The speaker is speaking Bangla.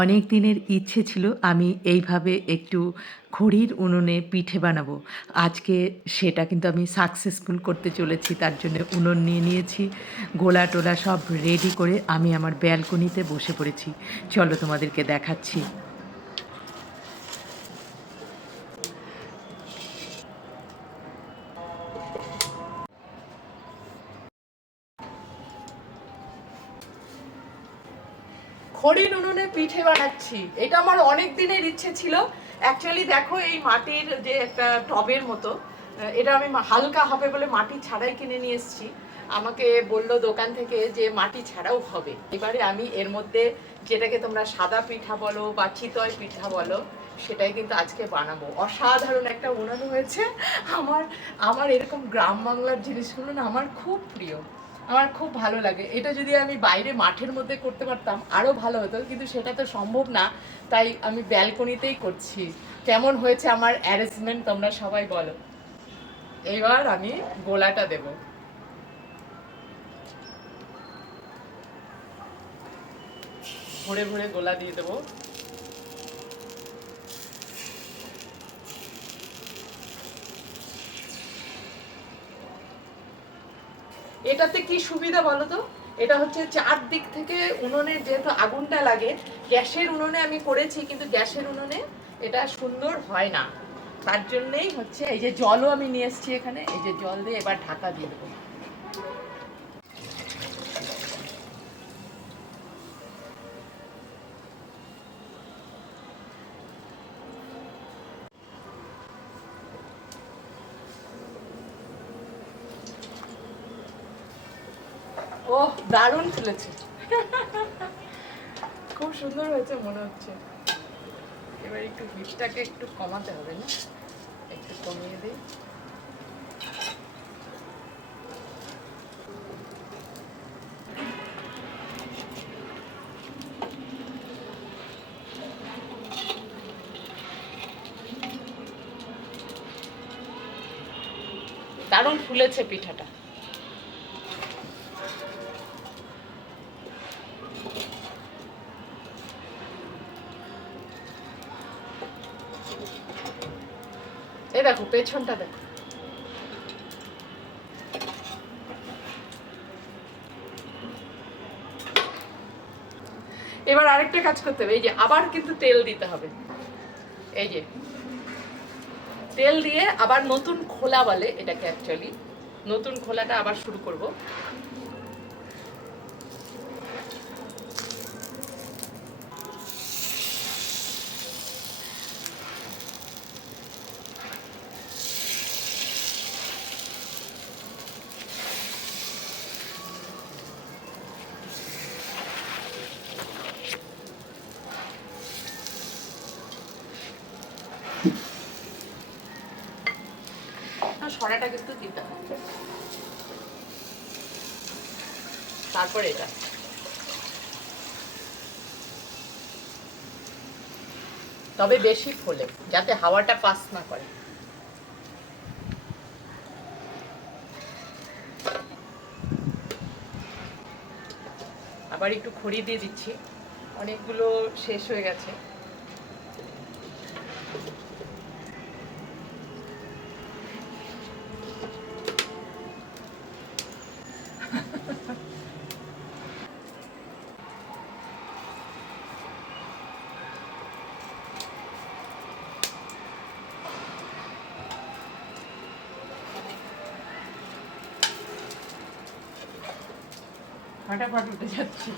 অনেক দিনের ইচ্ছে ছিল আমি এইভাবে একটু খড়ির উনুনে পিঠে বানাবো। আজকে সেটা কিন্তু আমি সাকসেসফুল করতে চলেছি, তার জন্য উনুন নিয়ে নিয়েছি, গোলা টোলা সব রেডি করে আমি আমার ব্যালকনিতে বসে পড়েছি। চলো তোমাদেরকে দেখাচ্ছি। খড়ির উনুনে পিঠে বানাচ্ছি। এটা আমার অনেক দিনের ইচ্ছে ছিল। অ্যাকচুয়ালি দেখো, এই মাটির যে একটা টবের মতো এটা আমি হালকা হবে বলে মাটি ছাড়াই কিনে নিয়ে এসেছি। আমাকে বলল দোকান থেকে যে মাটি ছাড়াও হবে। এবারে আমি এর মধ্যে যেটাকে তোমরা সাদা পিঠা বলো বা চিতই পিঠা বলো, সেটাই কিন্তু আজকে বানাবো। অসাধারণ একটা উনুন হয়েছে। আমার আমার এরকম গ্রাম বাংলার জিনিসগুলো না আমার খুব প্রিয়। আমার খুব ভালো লাগে। এটা যদি আমি বাইরে মাঠের মধ্যে করতে পারতাম আরও ভালো হতো, কিন্তু সেটা তো সম্ভব না। তাই আমি ব্যালকনিতেই করছি। কেমন হয়েছে আমার অ্যারেঞ্জমেন্ট তোমরা সবাই বলো। এবার আমি গোলাটা দেব। ভরে ভরে গোলা দিয়ে দেবো। এটাতে কি সুবিধা বলো তো এটা হচ্ছে চারদিক থেকে উনুনে যেহেতু আগুনটা লাগে, গ্যাসের উনুনে আমি করেছি কিন্তু গ্যাসের উনুনে এটা সুন্দর হয় না। তার জন্যেই হচ্ছে এই যে জলও আমি নিয়ে এসেছি এখানে, এই যে জল দিয়ে এবার ঢাকা দিয়ে দেবো। ও দারুণ ফুলেছে খুব সুন্দর হয়েছে মনে হচ্ছে। এবার একটু হিটটাকে একটু কমাতে হবে না? একটু কমিয়ে দিই। দারুণ ফুলেছে পিঠাটা এই দেখো, পেছনটা দেখো। এবার আরেকটা কাজ করতে হবে, এই যে আবার কিন্তু তেল দিতে হবে। এই যে, তেল দিয়ে আবার নতুন খোলা বলে এটাকে অ্যাকচুয়ালি নতুন খোলাটা আবার শুরু করব। সরাটা কিন্তু দিতে হবে। তারপরে এটা। তবে বেশি ফোলে, যাতে হাওয়াটা পাস না করে। আবার একটু খড়ি দিয়ে দিচ্ছি। অনেকগুলো শেষ হয়ে গেছে। ফাটাফাট উঠে যাচ্ছে।